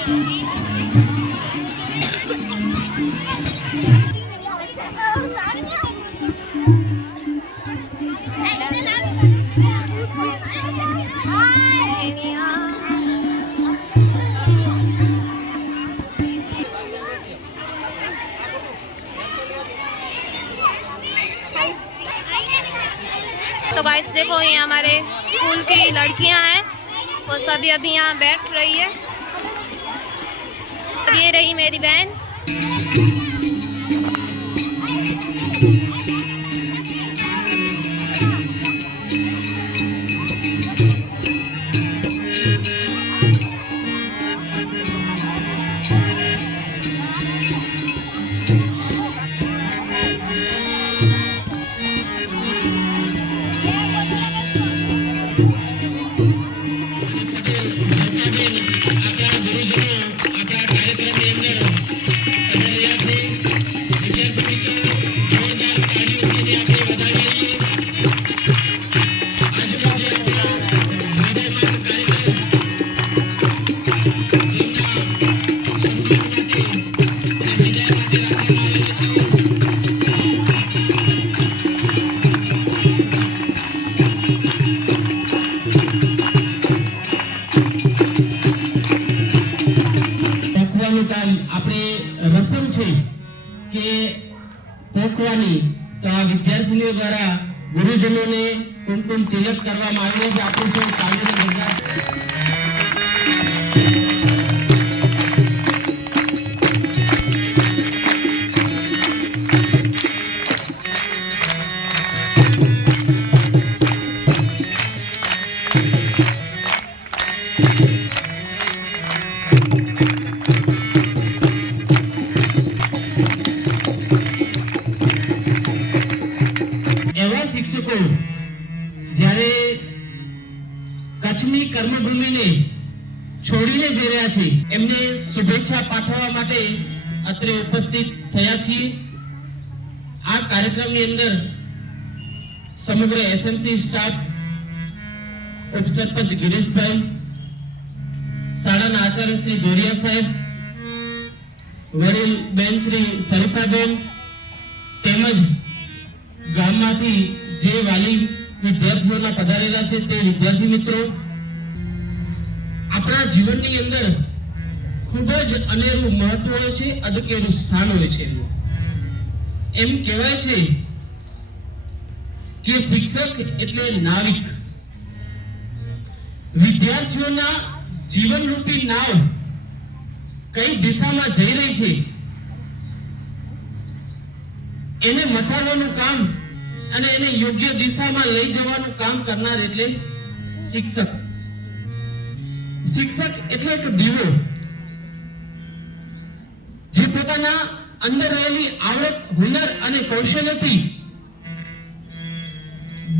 तो गाइस देखो ये हमारे स्कूल की लड़कियां हैं, वो सभी अभी यहाँ बैठ रही है। ये रही मेरी बहन। विद्यार्थियों द्वारा गुरुजनों ने कुमकुम तिलक करवामां आवेल छे। आपणे सौ ताळीओ કચ્છની કર્મભૂમિને છોડીને જઈ રહ્યા છે, એમને શુભેચ્છા પાઠવવા માટે અત્રે ઉપસ્થિત થયા છીએ। આ કાર્યક્રમની અંદર સમગ્ર એસએમસી સ્ટાફ, ઉપસરપંચ ગિરીશભાઈ, શાળાના આચાર્ય શ્રી દોરિયા સાહેબ, વડીલ બેન શ્રી શરીફાબેન તેમજ ગામમાંથી જે વાલી વિદ્યાર્થીઓના પધારેલા છે તે વિદ્યાર્થી મિત્રો, આપણા જીવનની અંદર ખૂબ જ અનેરું મહત્વ હોય છે, અદકેરું સ્થાન હોય છે। એમ કહેવાય છે કે શિક્ષક એટલે નાવિક। વિદ્યાર્થીઓના જીવનરૂપી નાવ કઈ દિશામાં જઈ રહી છે એને મથાળવાનું કામ અને એને યોગ્ય દિશામાં લઈ જવાનું કામ કરનાર એટલે શિક્ષક। શિક્ષક એટલે એક દીવો જે પોતાના અંદર રહેલી આવડત, હુનર અને કૌશલ્યથી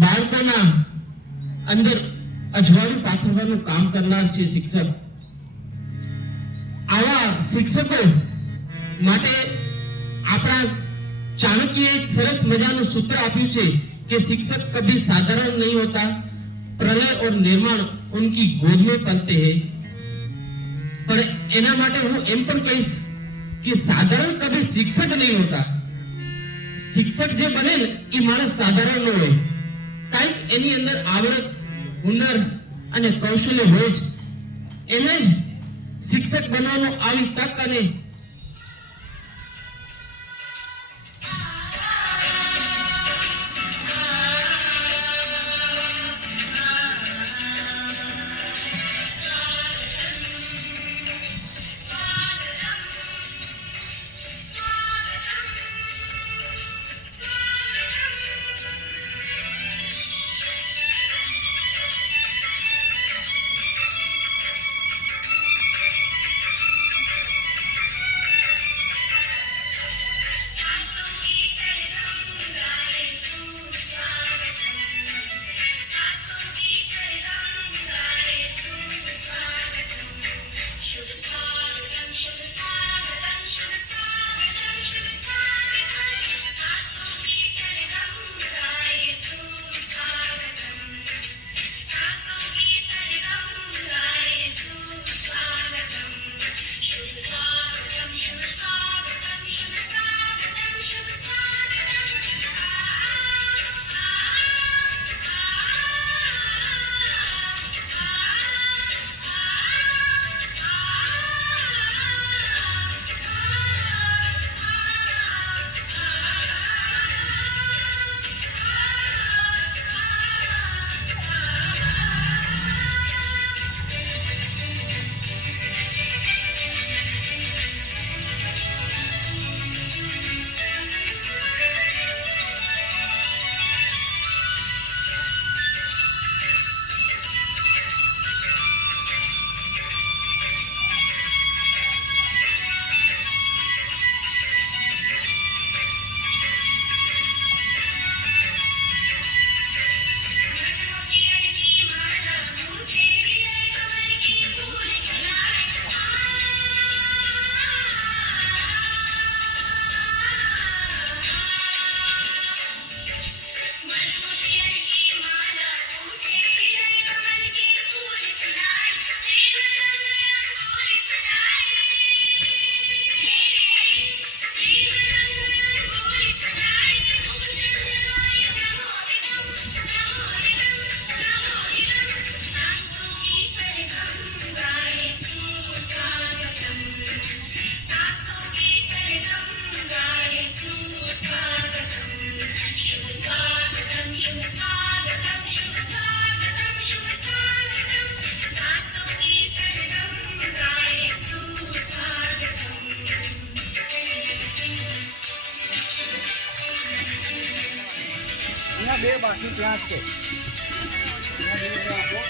બાળકોના અંદર અજવાળું પાથરવાનું કામ કરનાર છે શિક્ષક। આવા શિક્ષકો માટે આપણા चाणक्य एक सरस मजानु सूत्र आप्યું છે कि शिक्षक कभी साधारण नहीं होता, प्रलय और निर्माण उनकी गोद में पलते हैं। पर एना माटे हूँ एम पण कहीश कि साधारण कभी शिक्षक नहीं होता। शिक्षक जे बने ई माणस साधारण न होय, काई एनी अंदर आवडत, हुनर अने कौशल्य होय ज, एने ज शिक्षक बनવાનો આવી તક અને બાકી ત્યાં જ છે. ત્યાં જઈને આપો.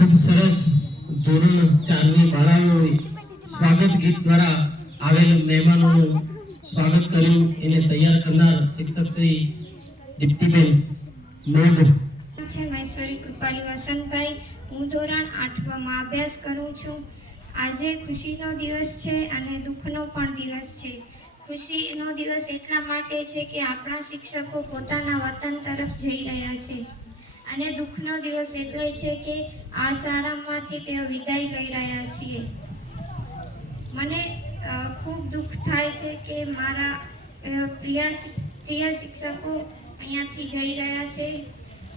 ખૂબ સરસ ધોરણ 4ની બાળાઓએ સ્વાગત ગીત દ્વારા આવેલ મહેમાનોનું સ્વાગત કર્યું. એને તૈયાર કરનાર શિક્ષક શ્રી દીપ્તિબેન મોઢ. છે મહેશ્વરી કૃપાલી વસંતભાઈ. હું ધોરણ 8માં અભ્યાસ કરું છું. આજે ખુશીનો દિવસ છે અને દુઃખનો પણ દિવસ છે. ખુશીનો દિવસ એટલા માટે છે કે આપણા શિક્ષકો પોતાના વતન તરફ જઈ રહ્યા છે અને દુઃખનો દિવસ એટલે છે કે આ શાળામાંથી તેઓ વિદાય લઈ રહ્યા છીએ. મને ખૂબ દુઃખ થાય છે કે મારા પ્રિય શિક્ષકો અહીંયાથી જઈ રહ્યા છે.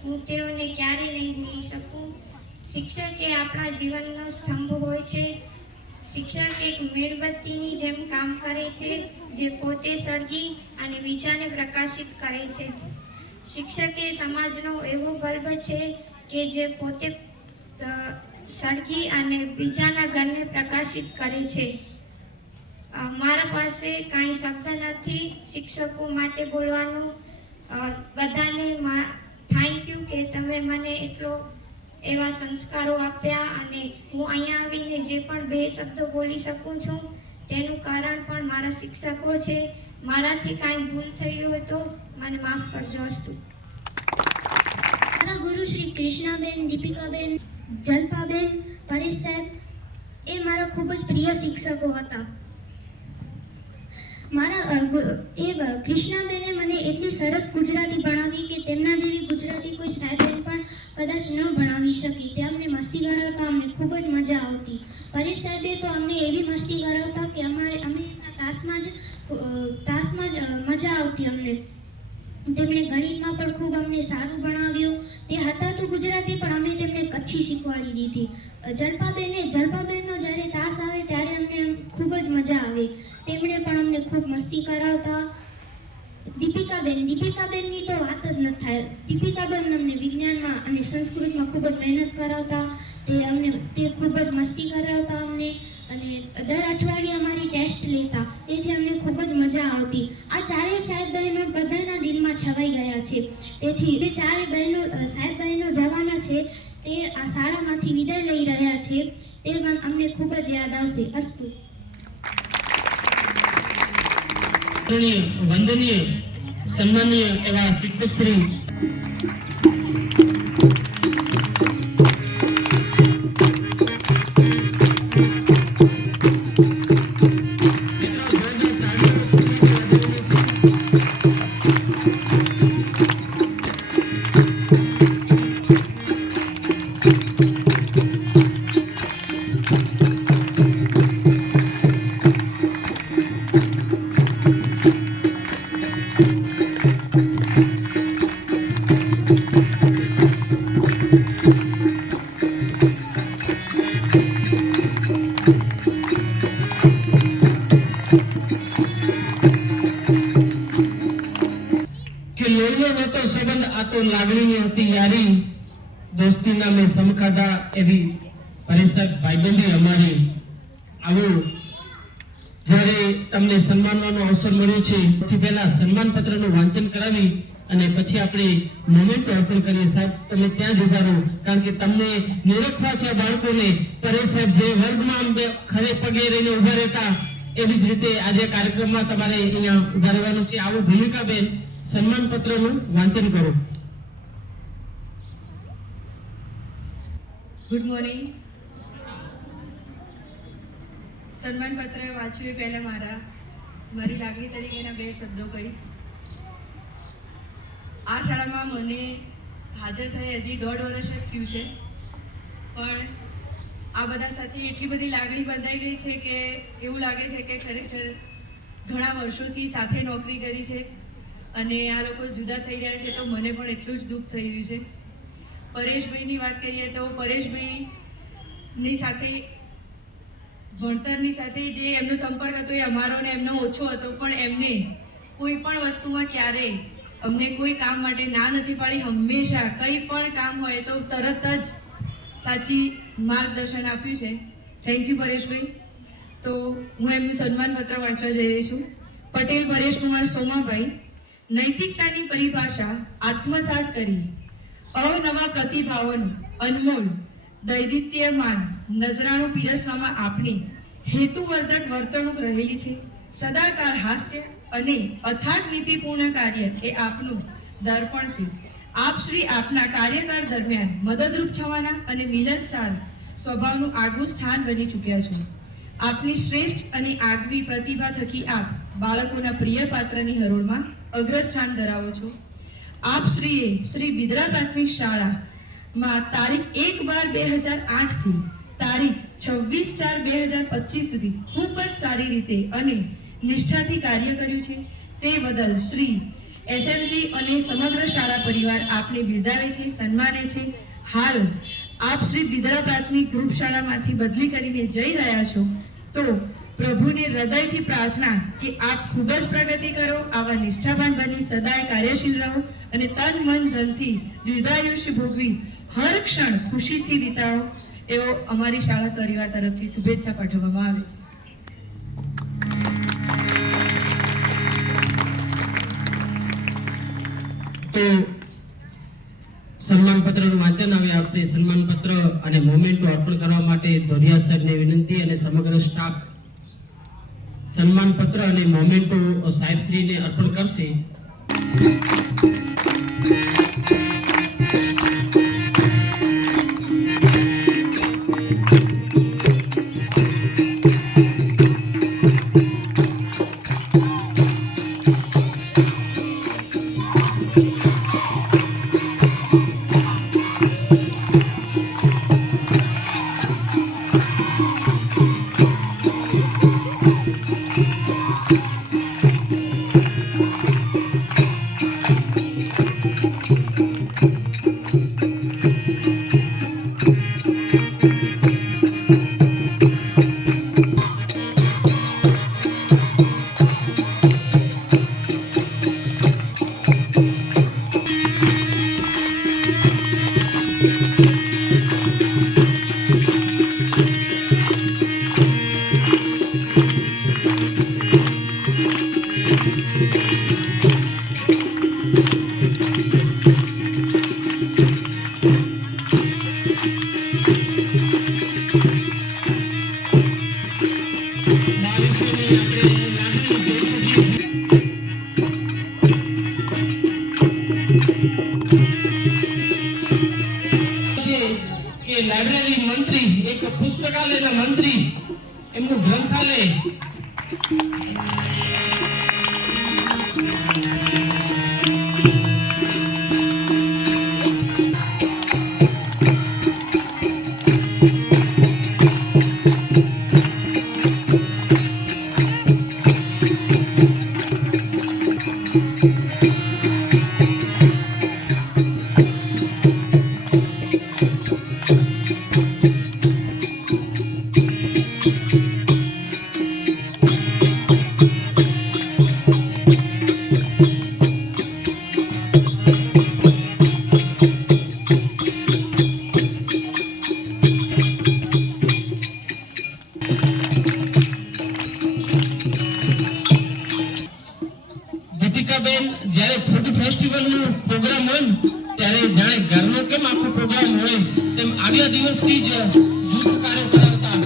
હું તેઓને ક્યારે નહીં ભૂલી શકું. શિક્ષક એ આપણા જીવનનો સ્તંભ હોય છે. શિક્ષક એક મીણબત્તીની જેમ કામ કરે છે જે પોતે સળગી અને બીજાને પ્રકાશિત કરે છે. શિક્ષક એ સમાજનો એવો બલ્બ છે કે જે પોતે સળગી અને બીજાના ઘરને પ્રકાશિત કરે છે. મારા પાસે કાંઈ શબ્દ નથી શિક્ષકો માટે બોલવાનું. બધાને થેન્ક યુ કે તમે મને એટલો એવા સંસ્કારો આપ્યા અને હું અહીંયા આવીને જે પણ 2 શબ્દો બોલી શકું છું તેનું કારણ પણ મારા શિક્ષકો છે. મારાથી કાંઈ ભૂલ થઈ હોય તો મને માફ કરજો. અસ્તુ. મારા ગુરુ શ્રી કૃષ્ણાબેન, દીપિકાબેન, જલ્પાબેન, પરેશ સાહેબ એ મારા ખૂબ જ પ્રિય શિક્ષકો હતા. કૃષ્ણાબેને મને એટલી સરસ ગુજરાતી ભણાવી કે તેમના જેવી ગુજરાતી કોઈ સાહેબેન પણ કદાચ ન ભણાવી શકી. તે અમને મસ્તી કરાવતા અમને ખૂબ જ મજા આવતી. પરેશ સાહેબે તો અમને એવી મસ્તી કરાવતા કે અમે તાસમાં જ મજા આવતી અમને. તેમણે ગણિતમાં પણ ખૂબ અમને સારું ભણાવ્યું. તે હતા તો ગુજરાતી પણ અમે તેમને કચ્છી શીખવાડી દીધી. જલ્પાબેનનો જ્યારે તાસ આવે ત્યારે અમને ખૂબ જ મજા આવે. તેમણે પણ અમને ખૂબ મસ્તી કરાવતા. દીપિકાબેનની તો વાત જ ન થાય. દીપિકાબેન અમને વિજ્ઞાનમાં અને સંસ્કૃતમાં ખૂબ જ મહેનત કરાવતા. તે ખૂબ જ મસ્તી કરાવતા અમને અને દર અઠવાડિયે અમારી ટેસ્ટ લેતા. તેથી અમને ખૂબ જ મજા આવતી. આ ચારેય સાહેબ બહેનો બધાના દિલમાં છવાઈ ગયા છે. તેથી જે ચારેય બહેનો સાહેબ બહેનો જવાના છે તે આ શાળામાંથી વિદાય લઈ રહ્યા છે તે અમને ખૂબ જ યાદ આવશે. અસ્તુ. વંદનીય સન્માનીય એવા શિક્ષક શ્રી દોસ્તીના મેં સમખાધા એવી પરિષદ ભાઈબંધી અમારી આવું જ્યારે તમને સન્માનવાનો અવસર મળ્યો છે સૌથી પહેલા સન્માન પત્રનું વાંચન કરાવી અને પછી આપણે મોમેન્ટ અર્પણ કરીએ. સાહેબ તમે ત્યાં જ ઉભા રહો, કારણ કે તમને નિરખવા છે બાળકોને. પરેશ સાહેબ જે વર્ગમાં ખડે પગે રહીને ઉભા રહેતા એવી જ રીતે આજે કાર્યક્રમમાં તમારે અહીંયા ઉભા રહેવાનું છે. આવું ભૂમિકાબેન સન્માન પત્રનું વાંચન કરો. Good morning. સન્માન પત્ર વાંચ્યું એ પહેલાં મારી લાગણી તરીકેના 2 શબ્દો કહીશ. આ શાળામાં મને હાજર થઈ હજી 1.5 વર્ષ જ થયું છે, પણ આ બધા સાથે એટલી બધી લાગણી બંધાઈ ગઈ છે કે એવું લાગે છે કે ખરેખર ઘણા વર્ષોથી સાથે નોકરી કરી છે અને આ લોકો જુદા થઈ રહ્યા છે તો મને પણ એટલું જ દુઃખ થઈ રહ્યું છે. પરેશભાઈની વાત કરીએ તો પરેશભાઈની સાથે ભણતરની સાથે જે એમનો સંપર્ક હતો એ અમારો ને એમનો ઓછો હતો, પણ એમને કોઈ પણ વસ્તુમાં ક્યારેય અમને કોઈ કામ માટે ના નથી પાડી. હંમેશા કંઈ પણ કામ હોય તો તરત જ સાચી માર્ગદર્શન આપ્યું છે. થેન્ક યુ પરેશભાઈ. તો હું એમનું સન્માન પત્ર વાંચવા જઈ રહી છું. પટેલ પરેશકુમાર સોમાભાઈ, નૈતિકતાની પરિભાષા આત્મસાત કરી અવનવા પ્રતિભાવોનું અનમોલ દૈદિત્યમાન નજરાણું પીરસવામાં આપણી હેતુવર્ધક વર્તણૂક રહેલી છે. સદાકાળ હાસ્ય અને અથાગ નીતિપૂર્ણ કાર્ય એ આપનું દર્પણ છે. આપ શ્રી આપના કાર્યકાળ દરમિયાન મદદરૂપ થવાના અને મિલનસાર સ્વભાવનું આગવું સ્થાન બની ચૂક્યા છે. આપની શ્રેષ્ઠ અને આગવી પ્રતિભા થકી આપ બાળકોના પ્રિય પાત્રની હરોળમાં અગ્રસ્થાન ધરાવો છો. આપ શ્રીએ શ્રી બિદરા પ્રાથમિક શાળામાં તારીખ 1/12/2008 થી તારીખ 26/4/2025 સુધી ખૂબ જ સારી રીતે અને નિષ્ઠાથી કાર્ય કર્યું છે. તે બદલ શ્રી એસએમસી અને સમગ્ર શાળા પરિવાર આપને બિરદાવે છે, સન્માને છે. હાલ આપ શ્રી બિદરા પ્રાથમિક ગ્રુપ શાળામાંથી બદલી કરીને જઈ રહ્યા છો તો પ્રભુને હૃદયથી પ્રાર્થના કે આપ ખૂબ જ પ્રગતિ કરો, આવા નિષ્ઠાવાન બની સદાય કાર્યશીલ રહો અને તન મન ધનથી દીર્ઘાયુષ્ય ભોગવી હર ક્ષણ ખુશીથી વિતાવો એવો અમારી શાળા પરિવાર તરફથી શુભેચ્છા પાઠવવામાં આવે છે. તો સન્માન પત્રનું વાંચન હવે આપણે સન્માન પત્ર અને મોમેન્ટો અર્પણ કરવા માટે ધોરિયા સરને વિનંતી અને સમગ્ર સ્ટાફ સન્માન પત્ર અને મોમેન્ટો સાહેબશ્રીને અર્પણ કરશે. લાઇબ્રેરી મંત્રી, એક પુસ્તકાલયના મંત્રી, એમનું ગ્રંથાલય ત્યારે જાણે ઘરનો કેમ આખો પ્રોગ્રામ હોય તેમ આગલા દિવસથી જ જૂથું કાર્ય કરાવતા.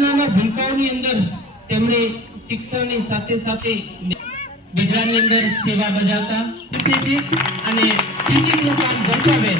નાના ભૂલકાઓની અંદર તેમણે શિક્ષણની સાથે સાથે બિગડાની અંદર સેવા બજાવતા છે અને ટીચિંગનું કામ કરતા બેન.